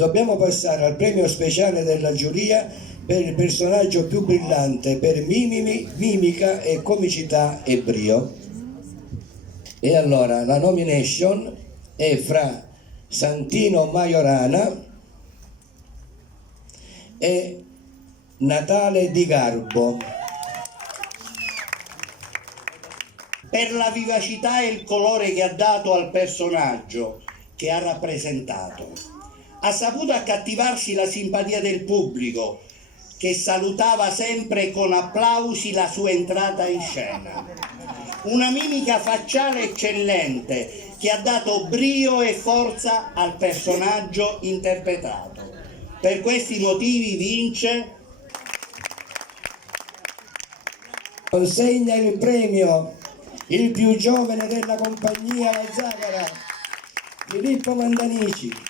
Dobbiamo passare al premio speciale della giuria per il personaggio più brillante per mimica e comicità e brio. E allora la nomination è fra Santino Majorana e Natale Di Garbo. Per la vivacità e il colore che ha dato al personaggio che ha rappresentato. Ha saputo accattivarsi la simpatia del pubblico, che salutava sempre con applausi la sua entrata in scena. Una mimica facciale eccellente che ha dato brio e forza al personaggio interpretato. Per questi motivi vince. Consegna il premio il più giovane della compagnia La Zagara, Filippo Mandanici.